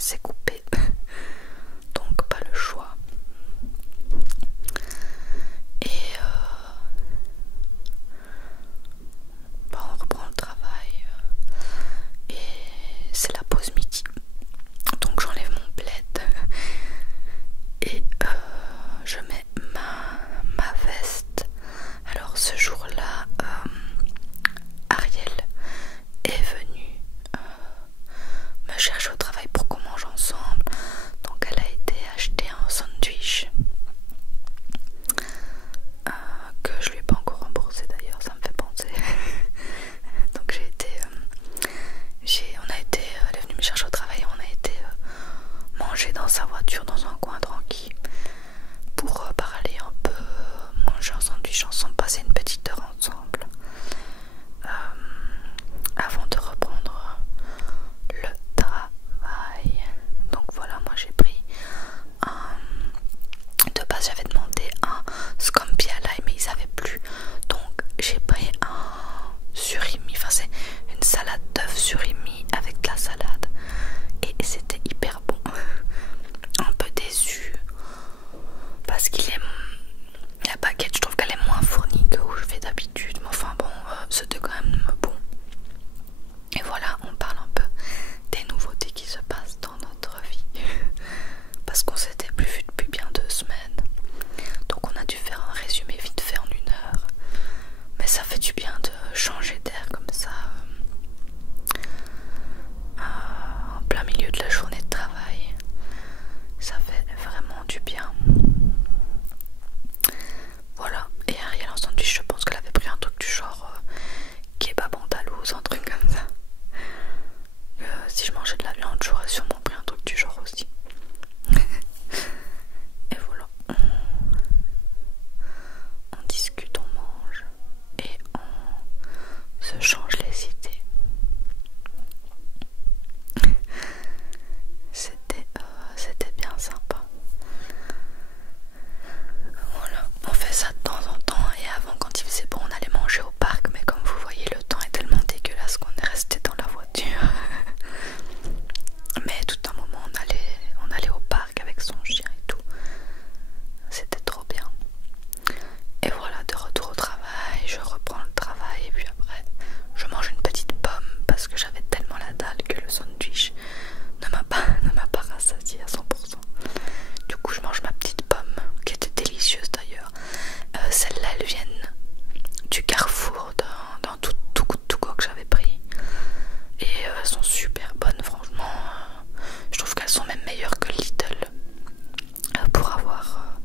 c'est coupé, donc pas le choix. Et on reprend le travail et c'est la pause midi. Donc j'enlève mon plaid et je mets ma veste. Alors ce jour-là, Ariel est venue me chercher au travail pour qu'on mange ensemble. Donc elle a été acheter un sandwich que je lui ai pas encore remboursé d'ailleurs, ça me fait penser. Donc elle est venue me chercher au travail et on a été manger dans sa voiture dans un coin tranquille pour parler un peu, manger un sandwich ensemble, passer une petite heure ensemble avant de reprendre le travail. Donc voilà, moi j'ai pris de base j'avais demandé un scampi à l'ail mais ils avaient plus, donc j'ai pris un surimi, enfin c'est une salade d'œufs surimi avec de la salade et c'était hyper bon. Un peu déçue parce la baguette je trouve qu'elle est moins fournie que où je fais d'habitude, mais enfin bon, c'était quand même bon. Et voilà, on parle un peu des nouveautés qui se passent dans notre vie parce qu'on s'était plus vu depuis bien 2 semaines, donc on a dû faire un résumé vite fait en 1 heure, mais ça fait du bien de changer d'air comme ça en plein milieu de la journée de travail. Ça fait vraiment du bien. Voilà, et Ariel en sandwich, je pense qu'elle avait pris un truc du genre kebab andalouse, un truc comme ça. Si je mangeais de la viande, j'aurais sûrement pris un truc du genre aussi. Et voilà, on discute, on mange et on se change les idées. C'était bien sympa. Voilà, on fait ça de temps en temps et avant quand il faisait beau on allait manger au parc, mais comme vous voyez le temps est tellement dégueulasse qu'on est resté dans la voiture. Mais tout un moment on allait au parc avec son chien et tout. C'était trop bien. Et voilà, de retour au travail, je reprends le travail et puis après je mange une petite pomme parce que j'avais tellement la dalle que le sandwich ne m'a pas rassasié à 100%. Du coup je mange ma petite pomme qui était délicieuse d'ailleurs. Celles-là elles viennent du Carrefour dans tout go que j'avais pris et elles sont super bonnes franchement. Je trouve qu'elles sont même meilleures que Lidl. Pour avoir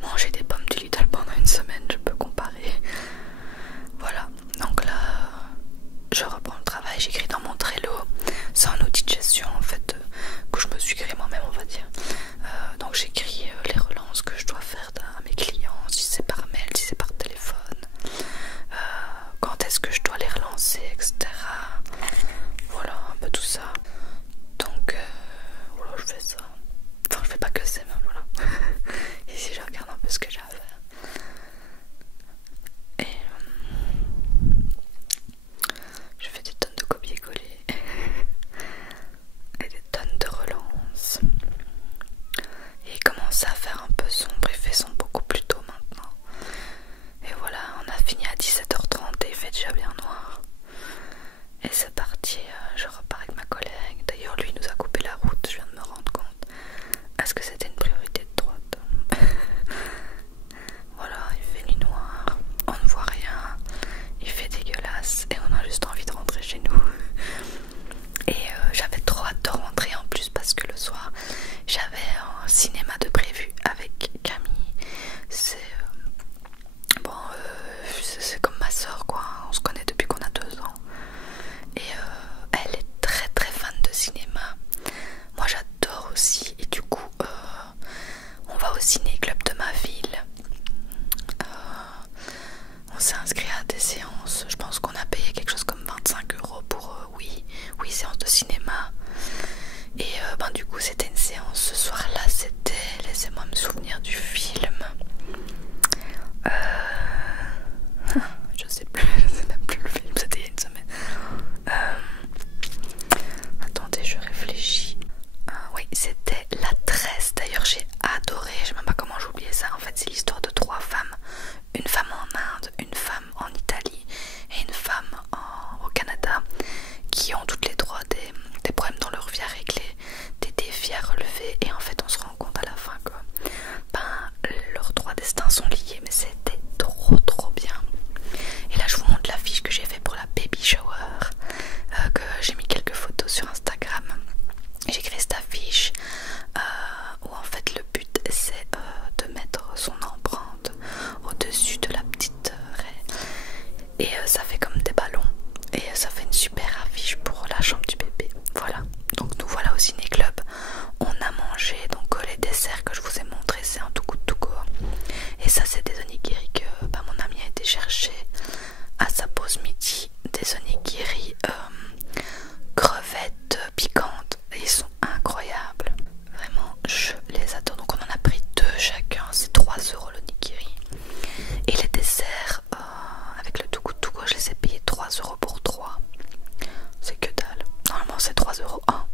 mangé des pommes du Lidl pendant 1 semaine, je peux comparer. Voilà, donc là je reprends le travail, j'écris dans mon Trello. C'est un outil de gestion en fait que je me suis créé moi-même, on va dire. Donc j'écris les relances que je dois faire à mes clients, si c'est par mail, si c'est par téléphone, quand est-ce que je dois les relancer, etc. Voilà, un peu tout ça. Donc voilà, je fais ça. Enfin, je fais pas que ça, mais voilà. Ici, je regarde un peu ce que j'ai à faire. Et je fais des tonnes de copier-coller et des tonnes de relances. Et il commence à faire un peu sombre, il fait sombre beaucoup plus tôt maintenant. Et voilà, on a fini à 17h30 et il fait déjà bien noir. Et c'est parti, je repars avec ma collègue. D'ailleurs, lui nous a coupé la route, je viens de me rendre compte. Est-ce que c'était une priorité de droite? Voilà, il fait nuit noire, on ne voit rien, il fait dégueulasse et on a juste envie de rentrer chez nous. Et j'avais trop hâte de rentrer en plus parce que le soir j'avais un cinéma de prévu avec Camille. C'est c'est comme ma soeur quoi, on se connaît depuis qu'on a 2 ans. Et elle est très très fan de cinéma. Moi j'adore aussi et du coup on va au ciné-club de ma ville. On s'est inscrit à des séances, je pense qu'on a payé quelque chose comme 25 € pour 8 séances de cinéma. Et du coup c'était une séance, ce soir là c'était, laissez-moi me souvenir c'est 3,01 €.